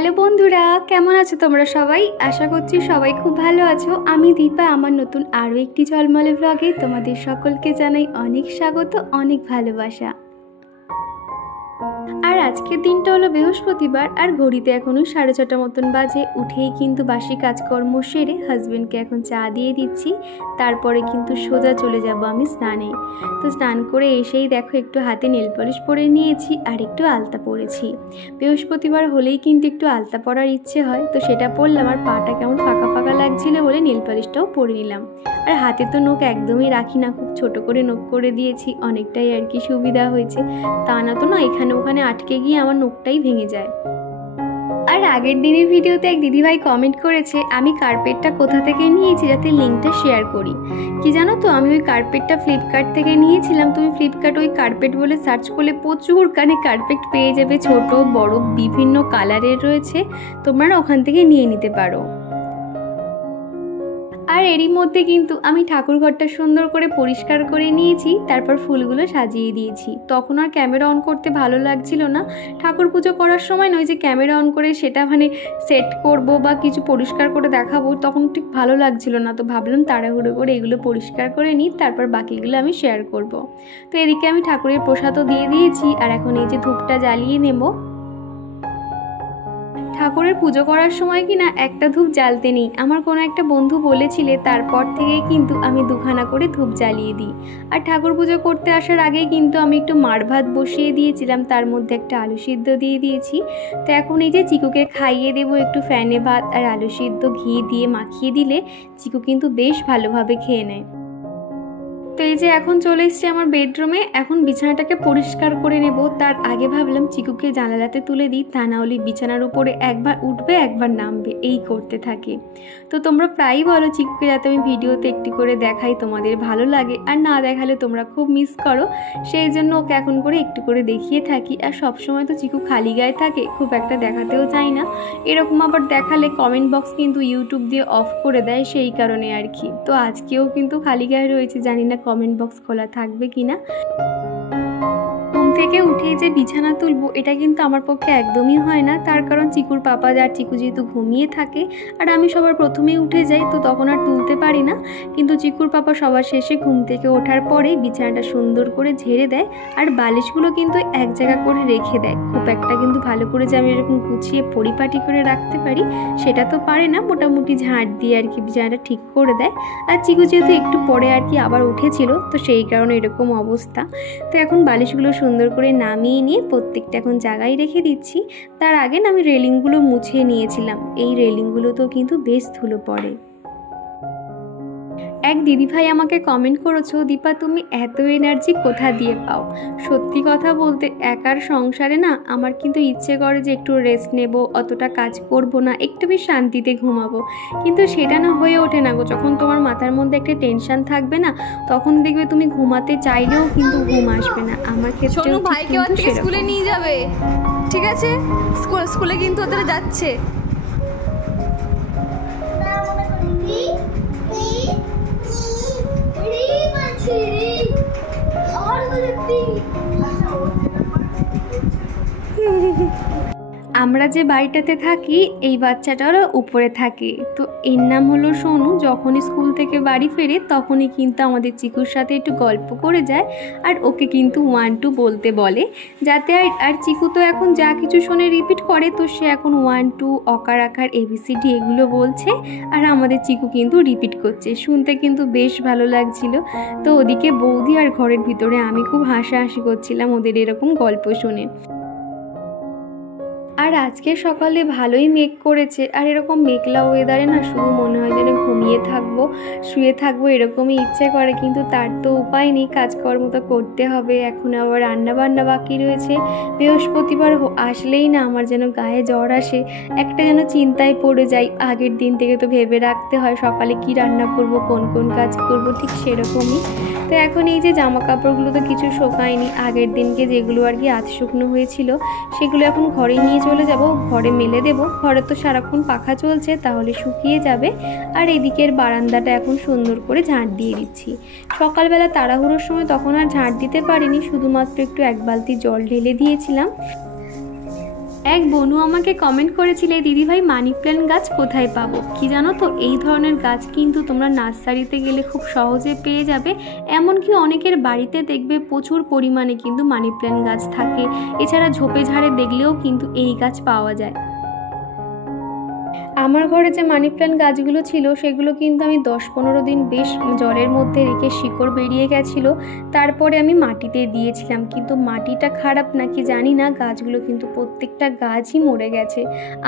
Hello বন্ধুরা, কেমন আছো তোমরা সবাই? আশা করছি সবাই খুব ভালো আছো। আমি দীপা, আমার নতুন আরও একটি ঝলমলে ব্লগে তোমাদের সকলকে জানাই অনেক স্বাগত, অনেক ভালোবাসা। আর আজকের দিনটা হলো বৃহস্পতিবার, আর ঘড়িতে এখনও 6:30 মতন বাজে। উঠেই কিন্তু বাসি কাজকর্ম সেরে হাজব্যান্ডকে এখন চা দিয়ে দিচ্ছি। তারপরে কিন্তু সোজা চলে যাব আমি স্নানে। তো স্নান করে এসেই দেখো একটু হাতে নেল পলিশ পরে নিয়েছি আর একটু আলতা পরেছি। বৃহস্পতিবার হলেই কিন্তু একটু আলতা পরার ইচ্ছে হয়, তো সেটা পরলাম। আর পাটা কেমন ফাঁকা ফাঁকা লাগছিল বলে নেল পলিশটাও পরে নিলাম। আর হাতে তো নখ একদমই রাখি না, খুব ছোট করে নখ করে দিয়েছি, অনেকটাই আর কি সুবিধা হয়েছে। তা না তো না এখানে ওখানে আটকে গিয়ে আমার নখটাই ভেঙে যায়। আর আগের দিনের ভিডিওতে এক দিদিভাই কমেন্ট করেছে আমি কার্পেটটা কোথা থেকে নিয়েছি, যাতে লিঙ্কটা শেয়ার করি। কি জানো তো, আমি ওই কার্পেটটা ফ্লিপকার্ট থেকে নিয়েছিলাম। তুমি ফ্লিপকার্ট ওই কার্পেট বলে সার্চ করলে প্রচুর কার্পেট পেয়ে যাবে, ছোট বড় বিভিন্ন কালারের রয়েছে, তোমরা ওখান থেকে নিয়ে নিতে পারো। আর এরই মধ্যে কিন্তু আমি ঠাকুরঘরটা সুন্দর করে পরিষ্কার করে নিয়েছি, তারপর ফুলগুলো সাজিয়ে দিয়েছি। তখন আর ক্যামেরা অন করতে ভালো লাগছিল না, ঠাকুর পুজো করার সময় নয় যে ক্যামেরা অন করে সেটা সেট করব বা কিছু পরিষ্কার করে দেখাবো, তখন ঠিক ভালো লাগছিল না। তো ভাবলাম তাড়াহুড়ো করে এগুলো পরিষ্কার করে নিই, তারপর বাকিগুলো আমি শেয়ার করব। তো এদিকে আমি ঠাকুরের প্রসাদও দিয়ে দিয়েছি, আর এখন এই যে ধূপটা জ্বালিয়ে নেব। ঠাকুরের পুজো করার সময় কিনা একটা ধূপ জ্বালতে নেই, আমার কোনো একটা বন্ধু বলেছিলে, তারপর থেকেই কিন্তু আমি দুখানা করে ধূপ জ্বালিয়ে দিই। আর ঠাকুর পুজো করতে আসার আগেই কিন্তু আমি একটু মার ভাত বসিয়ে দিয়েছিলাম, তার মধ্যে একটা আলু সিদ্ধ দিয়ে দিয়েছি। তো এখন এই যে চিকুকে খাইয়ে দেবো একটু ফ্যানে ভাত আর আলু সিদ্ধ ঘি দিয়ে মাখিয়ে দিলে চিকু কিন্তু বেশ ভালোভাবে খেয়ে নেয়। তো এই যে এখন চলে এসেছি আমার বেডরুমে, এখন বিছানাটাকে পরিষ্কার করে নেব। তার আগে ভাবলাম চিকুকে জানালাতে তুলে দিই, তা না হলে বিছানার উপরে একবার উঠবে একবার নামবে, এই করতে থাকে। তো তোমরা প্রায়ই বলো চিকুকে যাতে আমি ভিডিওতে একটি করে দেখাই, তোমাদের ভালো লাগে, আর না দেখালে তোমরা খুব মিস করো, সেই জন্য ওকে এখন করে একটু করে দেখিয়ে থাকি। আর সবসময় তো চিকু খালি গায়ে থাকে, খুব একটা দেখাতেও চাই না, এরকম আবার দেখালে কমেন্ট বক্স কিন্তু ইউটিউব দিয়ে অফ করে দেয়, সেই কারণে আর কি। তো আজকেও কিন্তু খালি গায়ে রয়েছে, জানি না কমেন্ট বক্স খোলা থাকবে কিনা। ঘুম থেকে উঠে যে বিছানা তুলবো এটা কিন্তু আমার পক্ষে একদমই হয় না, তার কারণ চিকুর পাপা আর চিকু যেহেতু ঘুমিয়ে থাকে আর আমি সবার প্রথমেই উঠে যাই, তো তখন আর তুলতে পারি না। কিন্তু চিকুর পাপা সবার শেষে ঘুম থেকে ওঠার পরে বিছানাটা সুন্দর করে ঝেড়ে দেয়, আর বালিশগুলো কিন্তু এক জায়গা করে রেখে দেয়। খুব একটা কিন্তু ভালো করে যে আমি এরকম গুছিয়ে পরিপাটি করে রাখতে পারি সেটা তো পারে না, মোটামুটি ঝাড় দিয়ে আর কি বিছানাটা ঠিক করে দেয়। আর চিকু যেহেতু একটু পরে আর কি আবার উঠেছিল, তো সেই কারণে এরকম অবস্থা। তো এখন বালিশগুলো সুন্দর করে নামিয়ে নিয়ে প্রত্যেকটা এখন জায়গায় রেখে দিচ্ছি। তার আগে না আমি রেলিংগুলো মুছিয়ে নিয়েছিলাম, এই রেলিংগুলো তো কিন্তু বেশ ধুলো পড়ে। এক দিদিভাই আমাকে কমেন্ট করেছো, দীপা তুমি এত এনার্জি কোথা দিয়ে পাও? সত্যি কথা বলতে একার সংসারে না আমার কিন্তু ইচ্ছে করে যে একটু রেস্ট নেব, অতটা কাজ করব না, একটু বেশ শান্তিতে ঘুমাবো, কিন্তু সেটা না হয়ে ওঠে না গো। যখন তোমার মাথার মধ্যে একটা টেনশন থাকবে না, তখন দেখবে তুমি ঘুমাতে চাইলেও কিন্তু ঘুম আসবে না। আমার ক্ষেত্রে ভাইকে স্কুলে নিয়ে যাবে, ঠিক আছে? স্কুলে কিন্তু ওদের যাচ্ছে। আমরা যে বাড়িটাতে থাকি এই বাচ্চাটারও উপরে থাকে, তো এর নাম হলো সোনু। যখনই স্কুল থেকে বাড়ি ফেরে তখনই কিন্তু আমাদের চিকুর সাথে একটু গল্প করে যায়, আর ওকে কিন্তু 1 2 বলতে বলে, যাতে আর চিকু তো এখন যা কিছু শোনে রিপিট করে, তো সে এখন 1 2 অকার আকার ABCD এগুলো বলছে, আর আমাদের চিকু কিন্তু রিপিট করছে, শুনতে কিন্তু বেশ ভালো লাগছিল। তো ওদিকে বৌদি আর ঘরের ভিতরে আমি খুব হাসাহাসি করছিলাম ওদের এরকম গল্প শুনে। আর আজকে সকালে ভালোই মেঘ করেছে, আর এরকম মেঘলা ওয়েদারে না শুধু মনে হয় যেন ঘুমিয়ে থাকবো, শুয়ে থাকবো, এরকমই ইচ্ছে করে, কিন্তু তার তো উপায় নেই, কাজকর্ম তো করতে হবে। এখন আবার রান্না বান্না বাকি রয়েছে। বৃহস্পতিবার আসলেই না আমার যেন গায়ে জ্বর আসে, একটা যেন চিন্তায় পড়ে যাই। আগের দিন থেকে তো ভেবে রাখতে হয় সকালে কি রান্না করব, কোন কোন কাজ করব, ঠিক সেরকমই। তো এখন এই যে জামা কাপড়গুলো তো কিছু শোকায়নি, আগের দিনকে যেগুলো আর কি আধ শুকনো হয়েছিল সেগুলো এখন ঘরে নিয়ে চলে যাব, ঘরে মেলে দেব। ঘরে তো সারাক্ষণ পাখা চলছে, তাহলে শুকিয়ে যাবে। আর এদিকের বারান্দাটা এখন সুন্দর করে ঝাঁট দিয়ে দিচ্ছি। সকালবেলা তাড়াহুড়োর সময় তখন আর ঝাঁট দিতে পারিনি, শুধুমাত্র একটু 1 বালতি জল ঢেলে দিয়েছিলাম। এক বনু আমাকে কমেন্ট করেছিলে, দিদিভাই মানি প্ল্যান্ট গাছ কোথায় পাবো? কি জানো তো, এই ধরনের গাছ কিন্তু তোমরা নার্সারিতে গেলে খুব সহজে পেয়ে যাবে। এমনকি অনেকের বাড়িতে দেখবে প্রচুর পরিমাণে কিন্তু মানি প্ল্যান্ট গাছ থাকে। এছাড়া ঝোপে ঝাড়ে দেখলেও কিন্তু এই গাছ পাওয়া যায়। আমার ঘরে যে মানি প্ল্যান্ট গাছগুলো ছিল সেগুলো কিন্তু আমি 10-15 দিন বেশ জলের মধ্যে রেখে শিকড় বেরিয়ে গেছিলো, তারপরে আমি মাটিতে দিয়েছিলাম। কিন্তু মাটিটা খারাপ নাকি জানি না, গাছগুলো কিন্তু প্রত্যেকটা গাছই মরে গেছে।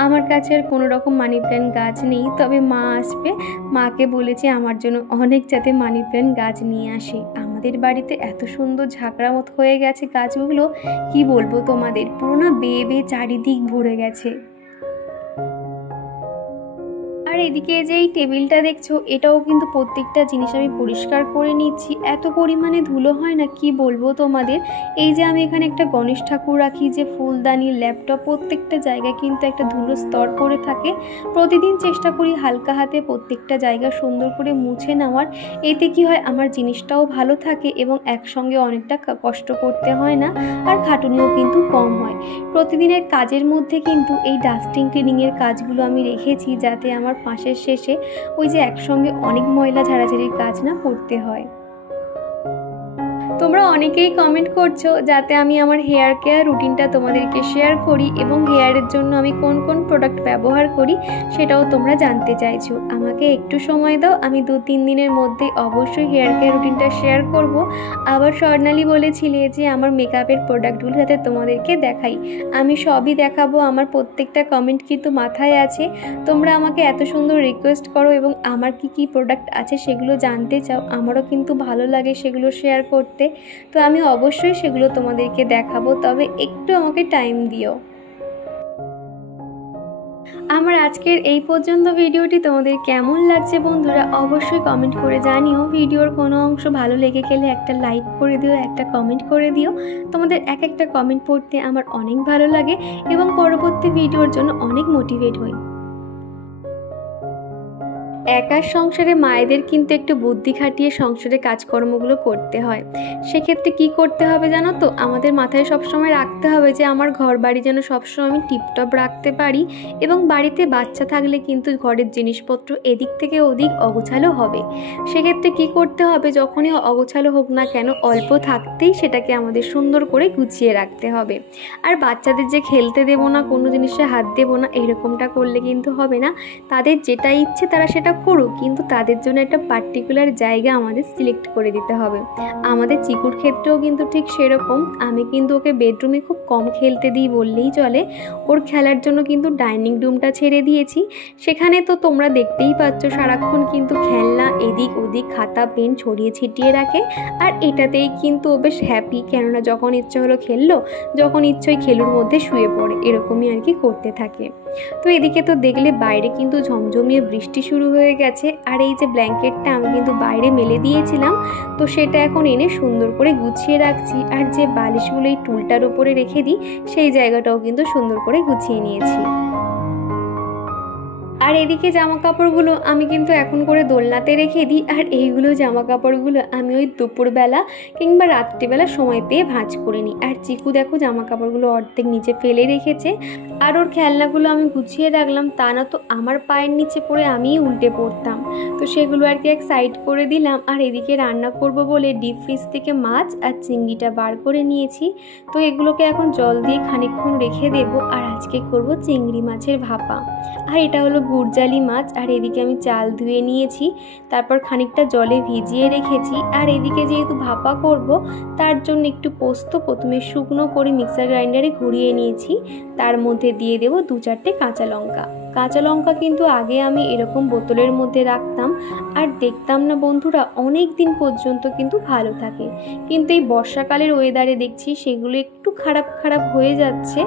আমার কাছে আর কোনো রকম মানি প্ল্যান্ট গাছ নেই, তবে মা আসবে, মাকে বলেছি আমার জন্য অনেক যাতে মানি প্ল্যান্ট গাছ নিয়ে আসে। আমাদের বাড়িতে এত সুন্দর ঝাঁকড়া মতো হয়ে গেছে গাছগুলো, কি বলবো তোমাদের, পুরো না বেয়ে বেয়ে চারিদিক ভরে গেছে। আর এদিকে যে এই টেবিলটা দেখছো, এটাও কিন্তু প্রত্যেকটা জিনিস আমি পরিষ্কার করে নিচ্ছি। এত পরিমাণে ধুলো হয় না, কি বলবো তোমাদের। এই যে আমি এখানে একটা গণেশ ঠাকুর রাখি, যে ফুলদানি, ল্যাপটপ, প্রত্যেকটা জায়গায় কিন্তু একটা ধুলো স্তর করে থাকে। প্রতিদিন চেষ্টা করি হালকা হাতে প্রত্যেকটা জায়গা সুন্দর করে মুছে নেওয়ার। এতে কি হয়, আমার জিনিসটাও ভালো থাকে এবং একসঙ্গে অনেকটা কষ্ট করতে হয় না, আর খাটুনিও কিন্তু কম হয়। প্রতিদিনের কাজের মধ্যে কিন্তু এই ডাস্টিং ক্লিনিংয়ের কাজগুলো আমি রেখেছি, যাতে আমার মাসের শেষে ওই যে একসঙ্গে অনেক ময়লা ঝাড়াঝাড়ির কাজ না করতে হয়। তোমরা অনেকেই কমেন্ট করছো যাতে আমি আমার হেয়ার কেয়ার রুটিনটা তোমাদেরকে শেয়ার করি এবং হেয়ারের জন্য আমি কোন কোন প্রোডাক্ট ব্যবহার করি সেটাও তোমরা জানতে চাইছো। আমাকে একটু সময় দাও, আমি 2-3 দিনের মধ্যে অবশ্যই হেয়ার কেয়ার রুটিনটা শেয়ার করব। আবার স্বর্ণালী বলেছিলে যে আমার মেকআপের প্রোডাক্টগুলো যাতে তোমাদেরকে দেখাই, আমি সবই দেখাবো। আমার প্রত্যেকটা কমেন্ট কিন্তু মাথায় আছে। তোমরা আমাকে এত সুন্দর রিকোয়েস্ট করো এবং আমার কি কি প্রোডাক্ট আছে সেগুলো জানতে চাও, আমারও কিন্তু ভালো লাগে সেগুলো শেয়ার করতে। তো আমি অবশ্যই সেগুলো তোমাদেরকে দেখাবো, তবে একটু আমাকে টাইম দিও। আমার আজকের এই পর্যন্ত ভিডিওটি তোমাদের কেমন লাগছে বন্ধুরা অবশ্যই কমেন্ট করে জানিও। ভিডিওর কোনো অংশ ভালো লেগে গেলে একটা লাইক করে দিও, একটা কমেন্ট করে দিও। তোমাদের এক একটা কমেন্ট পড়তে আমার অনেক ভালো লাগে এবং পরবর্তী ভিডিওর জন্য অনেক মোটিভেট হই। একার সংসারে মায়েদের কিন্তু একটু বুদ্ধি খাটিয়ে সংসারে কাজকর্মগুলো করতে হয়। সেক্ষেত্রে কি করতে হবে জানো তো, আমাদের মাথায় সবসময় রাখতে হবে যে আমার ঘর বাড়ি যেন সবসময় আমি টিপটপ রাখতে পারি, এবং বাড়িতে বাচ্চা থাকলে কিন্তু ঘরের জিনিসপত্র এদিক থেকে ওদিক অগোছালো হবে। সেক্ষেত্রে কি করতে হবে, যখনই অগোছালো হোক না কেন অল্প থাকতেই সেটাকে আমাদের সুন্দর করে গুছিয়ে রাখতে হবে। আর বাচ্চাদের যে খেলতে দেবো না, কোনো জিনিসে হাত দেবো না, এরকমটা করলে কিন্তু হবে না। তাদের যেটা ইচ্ছে তারা সেটা করুক, কিন্তু তাদের জন্য একটা পার্টিকুলার জায়গা আমাদের সিলেক্ট করে দিতে হবে। আমাদের চিকুর ক্ষেত্রেও কিন্তু ঠিক সেরকম। আমি কিন্তু ওকে বেডরুমে খুব কম খেলতে দিই বললেই চলে। ওর খেলার জন্য কিন্তু ডাইনিং রুমটা ছেড়ে দিয়েছি। সেখানে তো তোমরা দেখতেই পাচ্ছ সারাক্ষণ কিন্তু খেলনা এদিক ওদিক, খাতা পেন ছড়িয়ে ছিটিয়ে রাখে। আর এটাতেই কিন্তু ও বেশ হ্যাপি, কেননা যখন ইচ্ছে হলো খেললো, যখন ইচ্ছে খেলুর মধ্যে শুয়ে পড়ে, এরকমই আর কি করতে থাকে। তো এদিকে তো দেখলে বাইরে কিন্তু ঝমঝমিয়ে বৃষ্টি শুরু হয়ে গেছে। আর এই যে ব্ল্যাঙ্কেটটা আমি কিন্তু বাইরে মেলে দিয়েছিলাম, তো সেটা এখন এনে সুন্দর করে গুছিয়ে রাখছি। আর যে বালিশগুলো এই টুলটার উপরে রেখে দিই, সেই জায়গাটাও কিন্তু সুন্দর করে গুছিয়ে নিয়েছি। আর এদিকে জামা কাপড়গুলো আমি কিন্তু এখন করে দোলনাতে রেখে দিই। আর এইগুলো জামা কাপড়গুলো আমি ওই দুপুরবেলা কিংবা রাত্রিবেলা সময় পেয়ে ভাঁজ করে নিই। আর চিকু দেখো জামা কাপড়গুলো অর্ধেক নিচে ফেলে রেখেছে, আর ওর খেলনাগুলো আমি গুছিয়ে রাখলাম, তা না তো আমার পায়ের নিচে পড়ে আমিই উল্টে পড়তাম। তো সেগুলো আর কি এক সাইড করে দিলাম। আর এদিকে রান্না করব বলে ডিপ ফ্রিজ থেকে মাছ আর চিংড়িটা বার করে নিয়েছি। তো এগুলোকে এখন জল দিয়ে খানিকক্ষণ রেখে দেব। আর আজকে করব চিংড়ি মাছের ভাপা। আর এটা হলো গুড়জালি মাছ। আর এদিকে আমি চাল ধুয়ে নিয়েছি, তারপর খানিকটা জলে ভিজিয়ে রেখেছি। আর এদিকে যেহেতু ভাপা করব, তার জন্য একটু পোস্ত প্রথমে শুকনো করে মিক্সার গ্রাইন্ডারে ঘুরিয়ে নিয়েছি। তার মধ্যে দিয়ে দেব 2-4টে কাঁচা লঙ্কা। কাঁচা লঙ্কা কিন্তু আগে আমি এরকম বোতলের মধ্যে রাখতাম আর দেখতাম না বন্ধুরা, অনেক দিন পর্যন্ত কিন্তু ভালো থাকে। কিন্তু এই বর্ষাকালের ওয়েদারে দেখছি সেগুলো একটু খারাপ হয়ে যাচ্ছে।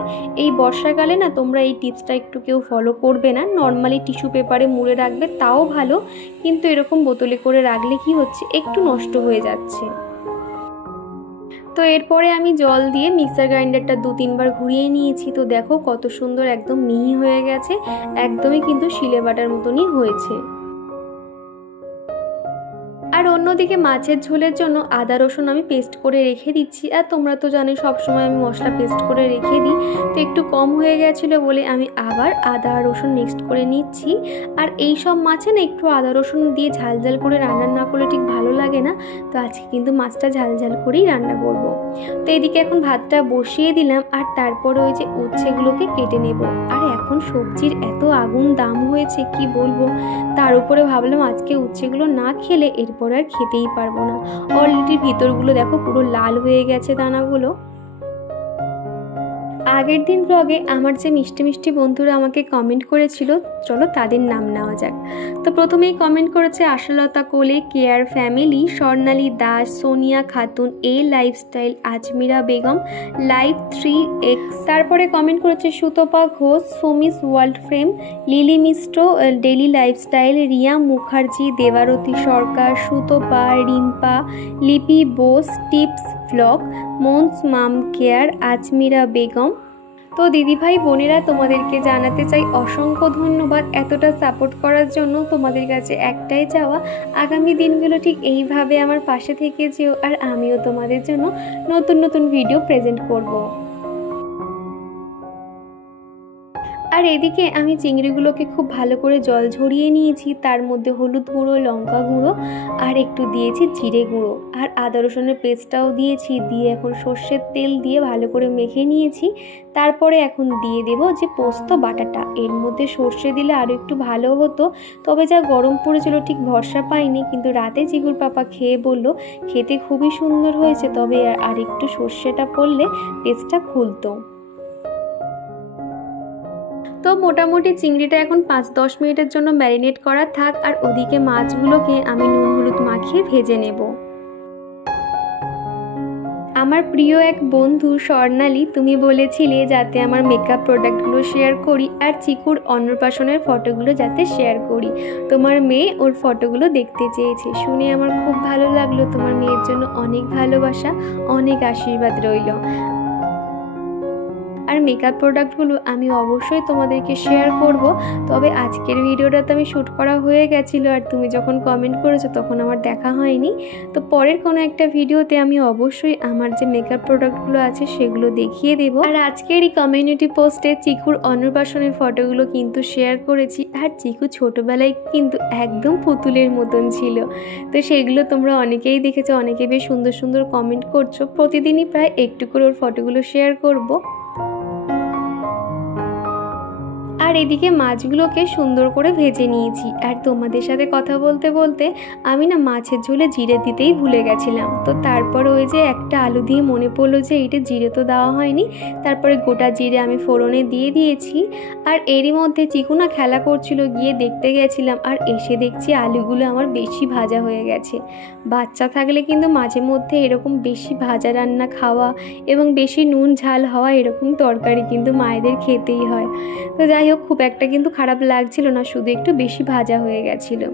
এই বর্ষাকালে না তোমরা এই টিপসটা একটু কেউ ফলো করবে না। নর্মালি টিস্যু পেপারে মুড়ে রাখবে, তাও ভালো, কিন্তু এরকম বোতলে করে রাখলে কি হচ্ছে, একটু নষ্ট হয়ে যাচ্ছে। তো এরপরে আমি জল দিয়ে মিক্সার গ্রাইন্ডারটা 2-3 বার ঘুরিয়ে নিয়েছি। তো দেখো কত সুন্দর একদম মিহি হয়ে গেছে, একদমই কিন্তু শিলে বাটার মতনই হয়েছে। আর আর অন্যদিকে মাছের ঝোলের জন্য আদা রসুন আমি পেস্ট করে রেখে দিচ্ছি। আর তোমরা তো জানোই সবসময় আমি মশলা পেস্ট করে রেখে দিই, তো একটু কম হয়ে গেছিলো বলে আমি আবার আদা রসুন মিক্সড করে নিচ্ছি। আর এই সব মাছে না একটু আদা রসুন দিয়ে ঝাল ঝাল করে রান্না না করলে ঠিক ভালো লাগে না, তো আজকে কিন্তু মাছটা ঝাল ঝাল করেই রান্না করব। তো এদিকে এখন ভাতটা বসিয়ে দিলাম, আর তারপরে ওই যে উচ্ছেগুলোকে কেটে নেব। আর এখন সবজির এত আগুন দাম হয়েছে কি বলবো, তার উপরে ভাবলাম আজকে উচ্ছেগুলো না খেলে এরপর আর খেতেই পারবো না। অলরেডি ভিতরগুলো দেখো পুরো লাল হয়ে গেছে দানাগুলো। আগের দিন ব্লগে আমার যে মিষ্টি মিষ্টি বন্ধুরা আমাকে কমেন্ট করেছিল, চলো তাদের নাম নেওয়া যাক। তো প্রথমেই কমেন্ট করেছে Ashalata Kole, care family, Swarnali Das, Sonia Khatun, a lifestyle, Azmira Begum, live 3x। তারপরে কমেন্ট করেছে সুতপা ঘোষ, সুমিস world frame, Lily Mishra, daily lifestyle, Riya Mukherjee, Debarati Sarkar, Sutapa, Rimpa, Lipi Bose, tips blog, moms mom care, Azmira Begum. তো দিদিভাই বোনেরা, তোমাদেরকে জানাতে চাই অসংখ্য ধন্যবাদ এতটা সাপোর্ট করার জন্য। তোমাদের কাছে একটাই চাওয়া, আগামী দিনগুলো ঠিক এইভাবে আমার পাশে থেকে যেও, আর আমিও তোমাদের জন্য নতুন নতুন ভিডিও প্রেজেন্ট করব। আর এদিকে আমি চিংড়িগুলোকে খুব ভালো করে জল ঝরিয়ে নিয়েছি, তার মধ্যে হলুদ গুঁড়ো, লঙ্কা গুঁড়ো আর একটু দিয়েছি জিরে গুঁড়ো, আর আদা রসুনের পেস্টটাও দিয়েছি। দিয়ে এখন সর্ষের তেল দিয়ে ভালো করে মেখে নিয়েছি। তারপরে এখন দিয়ে দেব যে পোস্ত বাটাটা, এর মধ্যে সর্ষে দিলে আরও একটু ভালো হতো, তবে যা গরম পড়েছিল ঠিক ভরসা পাইনি। কিন্তু রাতে চিকুর পাপা খেয়ে বলল খেতে খুবই সুন্দর হয়েছে, তবে আর একটু সর্ষেটা পড়লে পেস্টটা খুলতো। তো মোটামুটি চিংড়িটা এখন 5-10 মিনিটের জন্য ম্যারিনেট করা থাক, আর ওদিকে মাছগুলোকে আমি নুন হলুদ মাখিয়ে ভেজে নেব। আমার প্রিয় এক বন্ধু স্বর্ণালী, তুমি বলেছিলে যাতে আমার মেকআপ প্রোডাক্টগুলো শেয়ার করি আর চিকুর অন্নপ্রাশনের ফটোগুলো যাতে শেয়ার করি। তোমার মেয়ে ওর ফটোগুলো দেখতে চেয়েছে, শুনে আমার খুব ভালো লাগলো। তোমার মেয়ের জন্য অনেক ভালোবাসা, অনেক আশীর্বাদ রইল। আর মেকআপ প্রোডাক্টগুলো আমি অবশ্যই তোমাদেরকে শেয়ার করব। তবে আজকের ভিডিওটা তো আমি শ্যুট করা হয়ে গেছিলো, আর তুমি যখন কমেন্ট করেছো তখন আমার দেখা হয়নি। তো পরের কোনো একটা ভিডিওতে আমি অবশ্যই আমার যে মেকআপ প্রোডাক্টগুলো আছে সেগুলো দেখিয়ে দেবো। আর আজকের এই কমিউনিটি পোস্টে চিকুর অন্নপ্রাশনের ফটোগুলো কিন্তু শেয়ার করেছি। আর চিকু ছোটোবেলায় কিন্তু একদম পুতুলের মতন ছিল, তো সেগুলো তোমরা অনেকেই দেখেছো, অনেকে বেশ সুন্দর সুন্দর কমেন্ট করছো। প্রতিদিনই প্রায় একটু করে ওর ফটোগুলো শেয়ার করব। আর এদিকে মাছগুলোকে সুন্দর করে ভেজে নিয়েছি। আর তোমাদের সাথে কথা বলতে বলতে আমি না মাছের ঝোলে জিরে দিতেই ভুলে গেছিলাম। তো তারপর ওই যে একটা আলু দিয়ে মনে পড়লো যে এইটা জিরে তো দেওয়া হয়নি, তারপরে গোটা জিরে আমি ফোড়নে দিয়ে দিয়েছি। আর এরই মধ্যে চিকু না খেলা করছিল, গিয়ে দেখতে গেছিলাম, আর এসে দেখছি আলুগুলো আমার বেশি ভাজা হয়ে গেছে। বাচ্চা থাকলে কিন্তু মাঝে মধ্যে এরকম বেশি ভাজা রান্না খাওয়া এবং বেশি নুন ঝাল হওয়া এরকম তরকারি কিন্তু মায়েদের খেতেই হয়। তো যাই হোক, খুব একটা কিন্তু খারাপ লাগছিল না, শুধু একটু বেশি ভাজা হয়ে গেছিলো।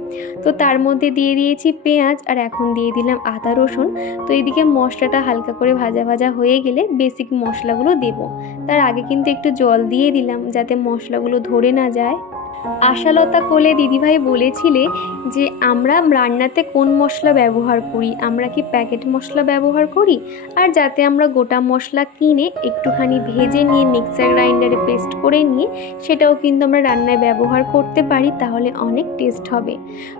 তো তার মধ্যে দিয়ে দিয়েছি পেঁয়াজ, আর এখন দিয়ে দিলাম আদা রসুন। তো এদিকে মশলাটা হালকা করে ভাজা ভাজা হয়ে গেলে বেসিক মশলাগুলো দেব। তার আগে কিন্তু একটু জল দিয়ে দিলাম যাতে মশলাগুলো ধরে না যায়। আশালতা কোলে দিদিভাই বলেছিলে যে আমরা রান্নাতে কোন মশলা ব্যবহার করি, আমরা কি প্যাকেট মশলা ব্যবহার করি, আর যাতে আমরা গোটা মশলা কিনে একটুখানি ভেজে নিয়ে মিক্সার গ্রাইন্ডারে পেস্ট করে নিয়ে সেটাও কিন্তু আমরা রান্নায় ব্যবহার করতে পারি, তাহলে অনেক টেস্ট হবে।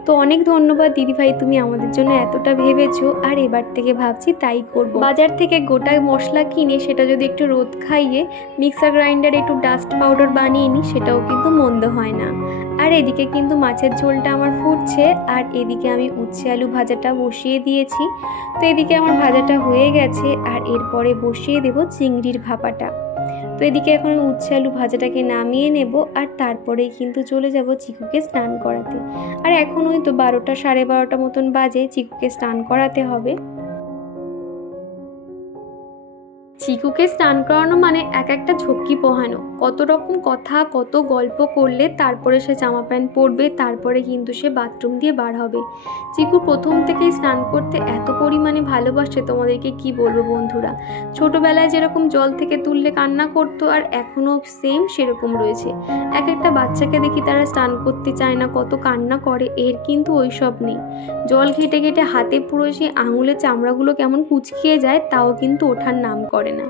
তো অনেক ধন্যবাদ দিদিভাই, তুমি আমাদের জন্য এতটা ভেবেছো। আর এবার থেকে ভাবছি তাই করব। বাজার থেকে গোটা মশলা কিনে সেটা যদি একটু রোদ খাইয়ে মিক্সার গ্রাইন্ডারে একটু ডাস্ট পাউডার বানিয়ে নিই, সেটাও কিন্তু মন্দ হয় না। আর এদিকে কিন্তু মাছের ঝোলটা আমার ফুটছে, আর এদিকে আমি উচ্ছে আলু ভাজাটা বসিয়ে দিয়েছি। তো এদিকে আমার ভাজাটা হয়ে গেছে, আর এরপরে বসিয়ে দেব চিংড়ির ভাপাটা। তো এদিকে এখন আমি উচ্ছে আলু ভাজাটাকে নামিয়ে নেব, আর তারপরেই কিন্তু চলে যাব চিকুকে স্নান করাতে। আর এখন ওই তো 12টা 12:30 মতন বাজে, চিকুকে স্নান করাতে হবে। চিকুকে স্নান করানো মানে এক একটা ঝক্কি পোহানো, কত রকম কথা কত গল্প করলে তারপরে সে জামা প্যান্ট পরবে, তারপরে কিন্তু সে বাথরুম দিয়ে বার হবে। চিকু প্রথম থেকেই স্নান করতে এত পরিমাণে ভালোবাসে, তোমাদেরকে কি বলবো বন্ধুরা। ছোটোবেলায় যেরকম জল থেকে তুললে কান্না করতো আর এখনও সেম সেরকম রয়েছে। এক একটা বাচ্চাকে দেখি তারা স্নান করতে চায় না, কত কান্না করে, এর কিন্তু ওইসব নেই। জল ঘেটে ঘেটে হাতে পুরো সেই আঙুলের চামড়াগুলো কেমন কুচকিয়ে যায়, তাও কিন্তু ওঠার নাম করে না।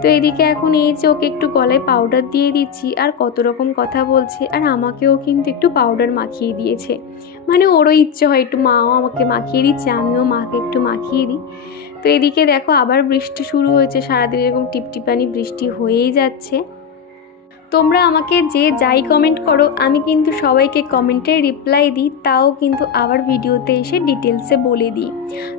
তো এদিকে এখন এই যে ওকে একটু গলায় পাউডার দিয়ে দিচ্ছি আর কত রকম কথা বলছে, আর আমাকেও কিন্তু একটু পাউডার মাখিয়ে দিয়েছে। মানে ওরও ইচ্ছে হয় একটু মাও আমাকে মাখিয়ে দিচ্ছে, আমিও মাকে একটু মাখিয়ে দিই। তো এদিকে দেখো আবার বৃষ্টি শুরু হয়েছে, সারাদিন এরকম টিপটিপানি বৃষ্টি হয়েই যাচ্ছে। তোমরা আমাকে যে যাই কমেন্ট করো আমি কিন্তু সবাইকে কমেন্টে রিপ্লাই দিই, তাও কিন্তু আবার ভিডিওতে এসে ডিটেলসে বলে দিই।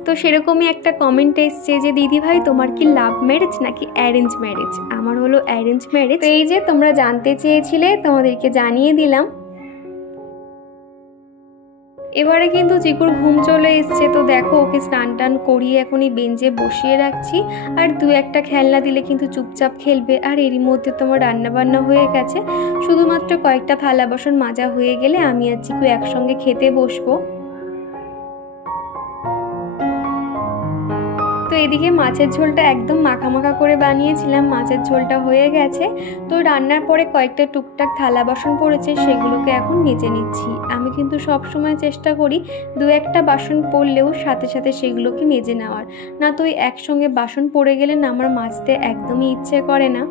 তো সেরকমই একটা কমেন্ট এসছে যে দিদিভাই তোমার কি লাভ ম্যারেজ নাকি অ্যারেঞ্জ ম্যারেজ? আমার হলো অ্যারেঞ্জ ম্যারেজ। তো এই যে তোমরা জানতে চেয়েছিলে, তোমাদেরকে জানিয়ে দিলাম। এবারে কিন্তু চিকুর ঘুম চলে এসছে, তো দেখো ওকে স্নান টান করিয়ে এখন এই বেঞ্চে বসিয়ে রাখছি। আর দু একটা খেলনা দিলে কিন্তু চুপচাপ খেলবে। আর এরই মধ্যে তোমার রান্নাবান্না হয়ে গেছে, শুধুমাত্র কয়েকটা থালা বাসন মাজা হয়ে গেলে আমি আর চিকু একসঙ্গে খেতে বসবো। তো এদিকে মাছের ঝোলটা একদম মাখা মাখা করে বানিয়েছিলাম, মাছের ঝোলটা হয়ে গেছে। তো রান্নার পরে কয়েকটা টুকটাক থালা বাসন পড়েছে, সেগুলোকে এখন মেজে নিচ্ছি। আমি কিন্তু সব সময় চেষ্টা করি দু একটা বাসন পড়লেও সাথে সাথে সেগুলোকে মেজে নেওয়ার, না তো ওই একসঙ্গে বাসন পড়ে গেলে না আমার মাজতে একদমই ইচ্ছে করে না।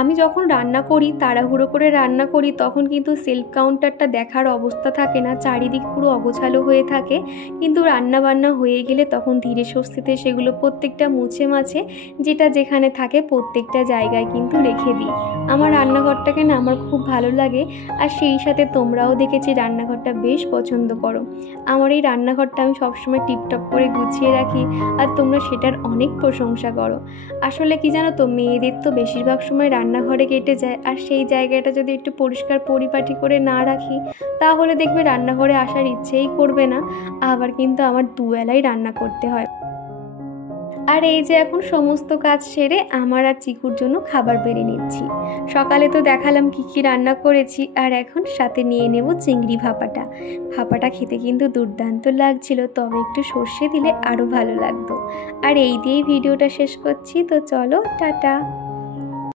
আমি যখন রান্না করি, তাড়াহুড়ো করে রান্না করি, তখন কিন্তু সেলফ কাউন্টারটা দেখার অবস্থা থাকে না, চারিদিক পুরো অগোছালো হয়ে থাকে। কিন্তু রান্না বান্না হয়ে গেলে তখন ধীরে সুস্থিতে সেগুলো প্রত্যেকটা মুছে মাছে যেটা যেখানে থাকে প্রত্যেকটা জায়গায় কিন্তু রেখে দিই। আমার রান্নাঘরটাকে না আমার খুব ভালো লাগে, আর সেই সাথে তোমরাও দেখেছি রান্নাঘরটা বেশ পছন্দ করো। আমার এই রান্নাঘরটা আমি সবসময় টিপটপ করে গুছিয়ে রাখি, আর তোমরা সেটার অনেক প্রশংসা করো। আসলে কি জানো তো, মেয়েদের তো বেশিরভাগ সময় রান্নাঘরে কেটে যায়, আর সেই জায়গাটা যদি একটু পরিষ্কার পরিপাটি করে না রাখি তাহলে দেখবে রান্নাঘরে আসার ইচ্ছেই করবে না, আবার কিন্তু আমার দুবেলাই রান্না করতে হয়। আর এই যে এখন সমস্ত কাজ সেরে আমার আর চিকুর জন্য খাবার বেড়ে নিচ্ছি। সকালে তো দেখালাম কি কি রান্না করেছি, আর এখন সাথে নিয়ে নেব চিংড়ি ভাপাটা। ভাপাটা খেতে কিন্তু দুর্দান্ত লাগছিল, তবে একটু সর্ষে দিলে আরও ভালো লাগতো। আর এই দিয়েই ভিডিওটা শেষ করছি, তো চলো টাটা।